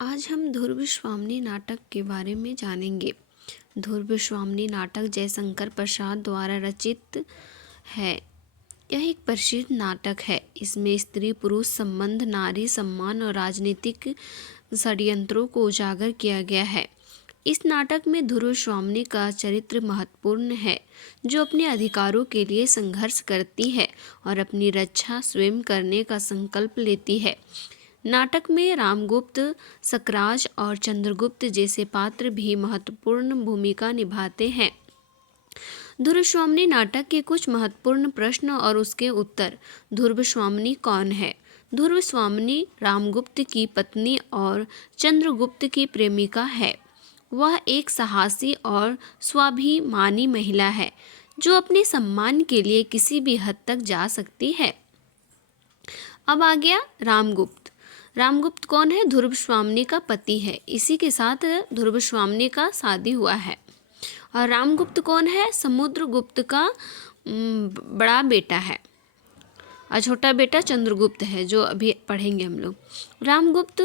आज हम ध्रुवस्वामिनी नाटक के बारे में जानेंगे। ध्रुवस्वामिनी नाटक जयशंकर प्रसाद द्वारा रचित है। यह एक प्रसिद्ध नाटक है। इसमें स्त्री पुरुष संबंध, नारी सम्मान और राजनीतिक षड्यंत्रों को उजागर किया गया है। इस नाटक में ध्रुवस्वामिनी का चरित्र महत्वपूर्ण है, जो अपने अधिकारों के लिए संघर्ष करती है और अपनी रक्षा स्वयं करने का संकल्प लेती है। नाटक में रामगुप्त, सकराज और चंद्रगुप्त जैसे पात्र भी महत्वपूर्ण भूमिका निभाते हैं। ध्रुवस्वामिनी नाटक के कुछ महत्वपूर्ण प्रश्न और उसके उत्तर। ध्रुवस्वामिनी कौन है? ध्रुवस्वामिनी रामगुप्त की पत्नी और चंद्रगुप्त की प्रेमिका है। वह एक साहसी और स्वाभिमानी महिला है, जो अपने सम्मान के लिए किसी भी हद तक जा सकती है। अब आ गया रामगुप्त। रामगुप्त कौन है? ध्रुवस्वामिनी का पति है। इसी के साथ ध्रुवस्वामिनी का शादी हुआ है। और रामगुप्त कौन है? समुद्रगुप्त का बड़ा बेटा है और छोटा बेटा चंद्रगुप्त है, जो अभी पढ़ेंगे हम लोग। रामगुप्त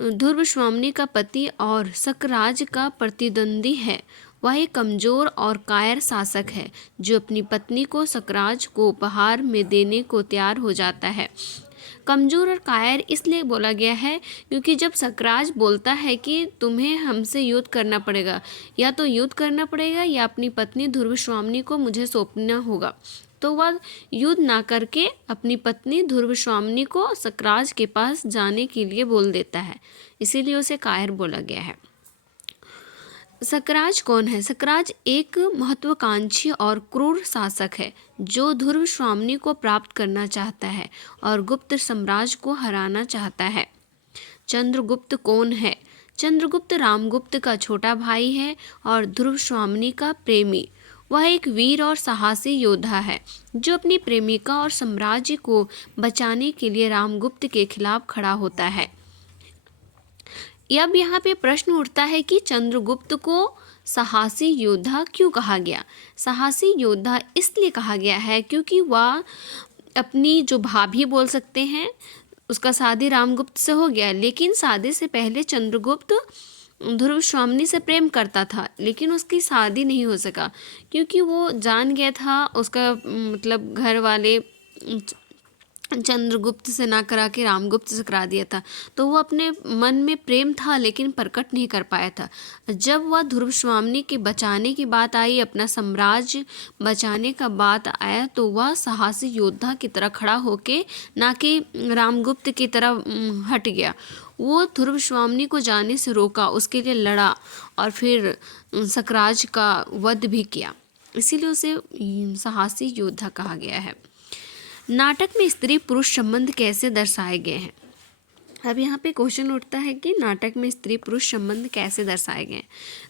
ध्रुवस्वामिनी का पति और सकराज का प्रतिद्वंदी है। वह एक कमजोर और कायर शासक है, जो अपनी पत्नी को सकराज को उपहार में देने को तैयार हो जाता है। कमजोर और कायर इसलिए बोला गया है क्योंकि जब सकराज बोलता है कि तुम्हें हमसे युद्ध करना पड़ेगा, या तो युद्ध करना पड़ेगा या अपनी पत्नी ध्रुवस्वामिनी को मुझे सौंपना होगा, तो वह युद्ध ना करके अपनी पत्नी ध्रुवस्वामिनी को सकराज के पास जाने के लिए बोल देता है। इसीलिए उसे कायर बोला गया है। सकराज कौन है? सकराज एक महत्वाकांक्षी और क्रूर शासक है, जो ध्रुवस्वामिनी को प्राप्त करना चाहता है और गुप्त साम्राज्य को हराना चाहता है। चंद्रगुप्त कौन है? चंद्रगुप्त रामगुप्त का छोटा भाई है और ध्रुवस्वामिनी का प्रेमी। वह एक वीर और साहसी योद्धा है, जो अपनी प्रेमिका और साम्राज्य को बचाने के लिए रामगुप्त के खिलाफ खड़ा होता है। अब यहाँ पे प्रश्न उठता है कि चंद्रगुप्त को साहसी योद्धा क्यों कहा गया? साहसी योद्धा इसलिए कहा गया है क्योंकि वह अपनी जो भाभी बोल सकते हैं, उसका शादी रामगुप्त से हो गया, लेकिन शादी से पहले चंद्रगुप्त ध्रुवस्वामिनी से प्रेम करता था, लेकिन उसकी शादी नहीं हो सका क्योंकि वो जान गया था, उसका मतलब घर वाले चंद्रगुप्त से ना करा के रामगुप्त से करा दिया था। तो वो अपने मन में प्रेम था लेकिन प्रकट नहीं कर पाया था। जब वह ध्रुवस्वामिनी के बचाने की बात आई, अपना साम्राज्य बचाने का बात आया, तो वह साहसी योद्धा की तरह खड़ा होके, ना कि रामगुप्त की तरह हट गया। वो ध्रुवस्वामिनी को जाने से रोका, उसके लिए लड़ा और फिर सकराज का वध भी किया। इसीलिए उसे साहसी योद्धा कहा गया है। नाटक में स्त्री पुरुष संबंध कैसे दर्शाए गए हैं? अब यहाँ पे क्वेश्चन उठता है कि नाटक में स्त्री पुरुष संबंध कैसे दर्शाए गए हैं।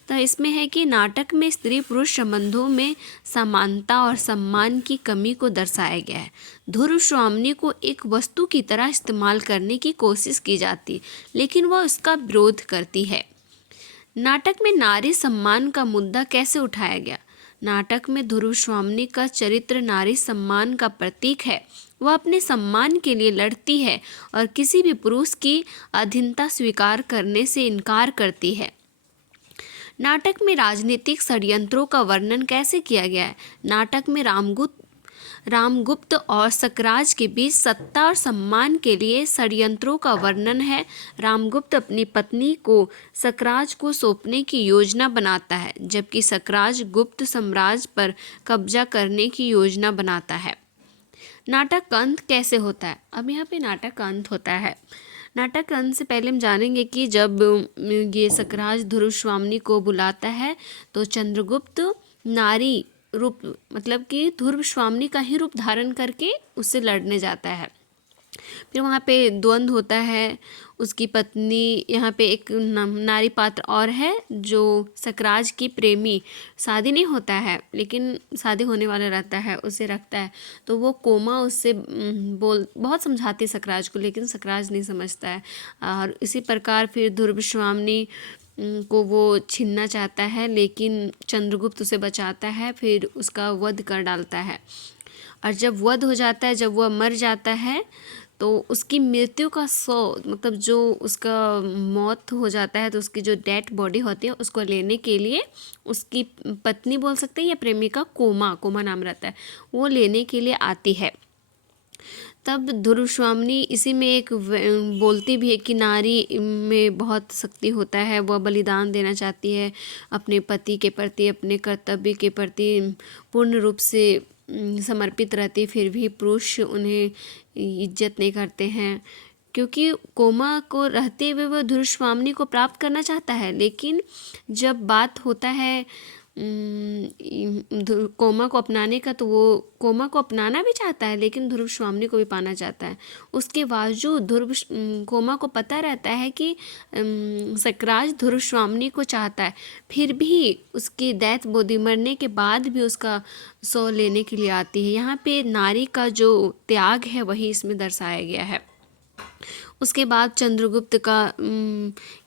तो इसमें है कि नाटक में स्त्री पुरुष संबंधों में समानता और सम्मान की कमी को दर्शाया गया है। ध्रुवस्वामिनी को एक वस्तु की तरह इस्तेमाल करने की कोशिश की जाती, लेकिन वह उसका विरोध करती है। नाटक में नारी सम्मान का मुद्दा कैसे उठाया गया? नाटक में ध्रुवस्वामिनी का चरित्र नारी सम्मान का प्रतीक है। वह अपने सम्मान के लिए लड़ती है और किसी भी पुरुष की अधीनता स्वीकार करने से इनकार करती है। नाटक में राजनीतिक षड्यंत्रों का वर्णन कैसे किया गया है? नाटक में रामगुप्त और सकराज के बीच सत्ता और सम्मान के लिए षड्यंत्रों का वर्णन है। रामगुप्त अपनी पत्नी को सकराज को सौंपने की योजना बनाता है, जबकि सकराज गुप्त साम्राज्य पर कब्जा करने की योजना बनाता है। नाटक का अंत कैसे होता है? अब यहाँ पे नाटक का अंत होता है। नाटक का अंत से पहले हम जानेंगे कि जब ये सकराज ध्रुवस्वामिनी को बुलाता है, तो चंद्रगुप्त नारी रूप, मतलब कि ध्रुवस्वामिनी का ही रूप धारण करके उससे लड़ने जाता है। फिर वहाँ पे द्वंद्व होता है। उसकी पत्नी, यहाँ पे एक नारी पात्र और है जो सकराज की प्रेमी, शादी नहीं होता है लेकिन शादी होने वाला रहता है, उसे रखता है। तो वो कोमा उससे बहुत समझाती है सकराज को, लेकिन सकराज नहीं समझता है। और इसी प्रकार फिर ध्रुवस्वामिनी को वो छीनना चाहता है, लेकिन चंद्रगुप्त उसे बचाता है, फिर उसका वध कर डालता है। और जब वध हो जाता है, जब वह मर जाता है, तो उसकी मृत्यु का मतलब जो उसका मौत हो जाता है तो उसकी जो डेड बॉडी होती है उसको लेने के लिए उसकी पत्नी बोल सकते हैं या प्रेमिका, कोमा नाम रहता है, वो लेने के लिए आती है। तब ध्रुवस्वामिनी इसी में एक बोलती भी है कि नारी में बहुत शक्ति होता है, वह बलिदान देना चाहती है अपने पति के प्रति, अपने कर्तव्य के प्रति पूर्ण रूप से समर्पित रहती, फिर भी पुरुष उन्हें इज्जत नहीं करते हैं, क्योंकि कोमा को रहते हुए वह ध्रुवस्वामिनी को प्राप्त करना चाहता है। लेकिन जब बात होता है कोमा को अपनाने का, तो वो कोमा को अपनाना भी चाहता है लेकिन ध्रुवस्वामिनी को भी पाना चाहता है। उसके बावजूद कोमा को पता रहता है कि सकराज ध्रुवस्वामिनी को चाहता है, फिर भी उसकी डेथ बॉडी मरने के बाद भी उसका सौ लेने के लिए आती है। यहाँ पे नारी का जो त्याग है वही इसमें दर्शाया गया है। उसके बाद चंद्रगुप्त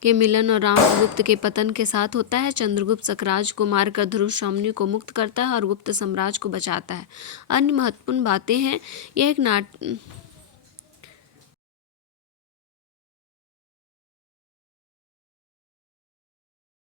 के मिलन और रामगुप्त के पतन के साथ होता है। चंद्रगुप्त सकराज को मारकर ध्रुवस्वामिनी को मुक्त करता है और गुप्त साम्राज्य को बचाता है। अन्य महत्वपूर्ण बातें हैं, यह एक